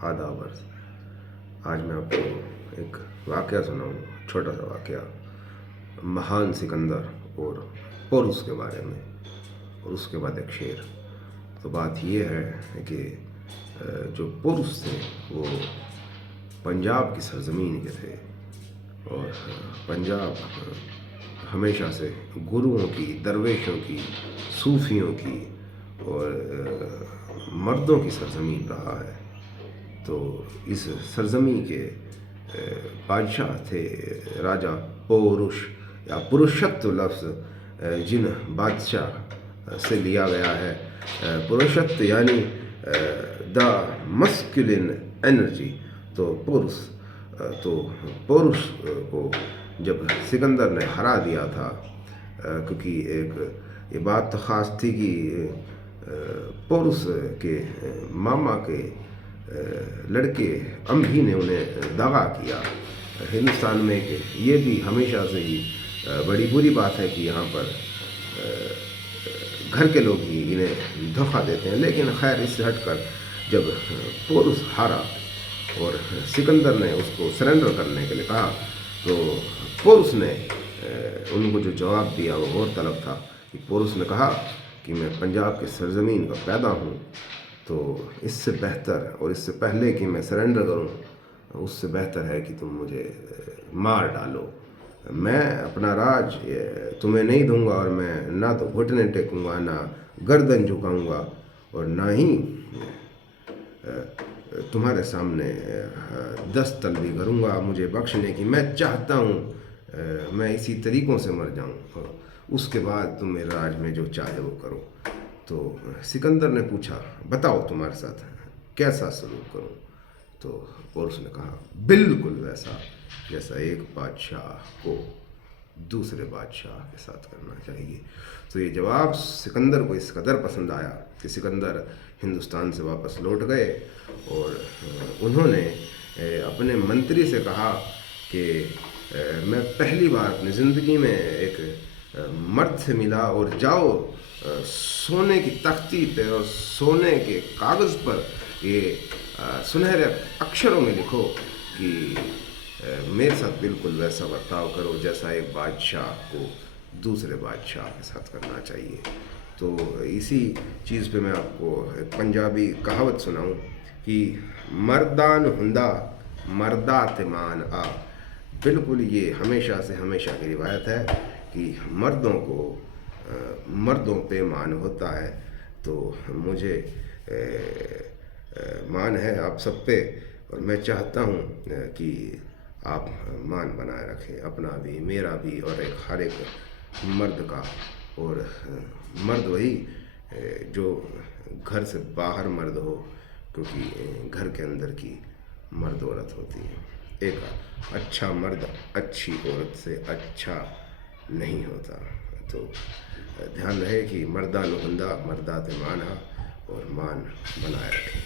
आदाब अर्ज़। आज मैं आपको एक वाक़या सुनाऊँ, छोटा सा वाक़या महान सिकंदर और पोरुस के बारे में, और उसके बाद एक शेर। तो बात ये है कि जो पोरुस थे वो पंजाब की सरज़मीन के थे, और पंजाब हमेशा से गुरुओं की, दरवेशों की, सूफ़ियों की और मर्दों की सरज़मीन रहा है। तो इस सरज़मीं के बादशाह थे राजा पोरुष, या पुरुषत्व लफ्ज़ जिन बादशाह से लिया गया है। पुरुषत्व यानी द मस्कुलिन एनर्जी। तो पोरुष को जब सिकंदर ने हरा दिया था, क्योंकि एक ये बात तो ख़ास थी कि पोरुष के मामा के लड़के अम्भी ने उन्हें दगा किया। हिंदुस्तान में ये भी हमेशा से ही बड़ी बुरी बात है कि यहाँ पर घर के लोग ही इन्हें धोखा देते हैं। लेकिन खैर, इससे हटकर जब पोरुष हारा और सिकंदर ने उसको सरेंडर करने के लिए कहा, तो पोरुष ने उनको जो जवाब दिया वो और तलब था। कि पोरुष ने कहा कि मैं पंजाब के सरज़मीन का पैदा हूँ, तो इससे बेहतर और इससे पहले कि मैं सरेंडर करूं, उससे बेहतर है कि तुम मुझे मार डालो। मैं अपना राज तुम्हें नहीं दूंगा, और मैं ना तो घुटने टेकूंगा, ना गर्दन झुकाऊंगा, और ना ही तुम्हारे सामने दस्तलबी करूंगा मुझे बख्शने की। मैं चाहता हूँ मैं इसी तरीक़ों से मर जाऊँ, उसके बाद तुम मेरे राज में जो चाहे वो करो। तो सिकंदर ने पूछा, बताओ तुम्हारे साथ कैसा सलूक करूं? तो पोरुष ने कहा, बिल्कुल वैसा जैसा एक बादशाह को दूसरे बादशाह के साथ करना चाहिए। तो ये जवाब सिकंदर को इस कदर पसंद आया कि सिकंदर हिंदुस्तान से वापस लौट गए, और उन्होंने अपने मंत्री से कहा कि मैं पहली बार अपनी ज़िंदगी में एक मर्द से मिला, और जाओ सोने की तख्ती पे और सोने के कागज़ पर ये सुनहरे अक्षरों में लिखो कि मेरे साथ बिल्कुल वैसा बर्ताव करो जैसा एक बादशाह को दूसरे बादशाह के साथ करना चाहिए। तो इसी चीज़ पे मैं आपको एक पंजाबी कहावत सुनाऊं कि मर्दान हुंदा मर्दा ते मान आ। बिल्कुल ये हमेशा से हमेशा की रिवायत है कि मर्दों पे मान होता है। तो मुझे मान है आप सब पे, और मैं चाहता हूँ कि आप मान बनाए रखें, अपना भी, मेरा भी, और हर एक मर्द का। और मर्द वही जो घर से बाहर मर्द हो, क्योंकि घर के अंदर की मर्द औरत होती है। एक अच्छा मर्द अच्छी औरत से अच्छा नहीं होता। तो ध्यान रहे कि मर्दा नुहंदा मर्दा ते माना, और मान बनाए रखें।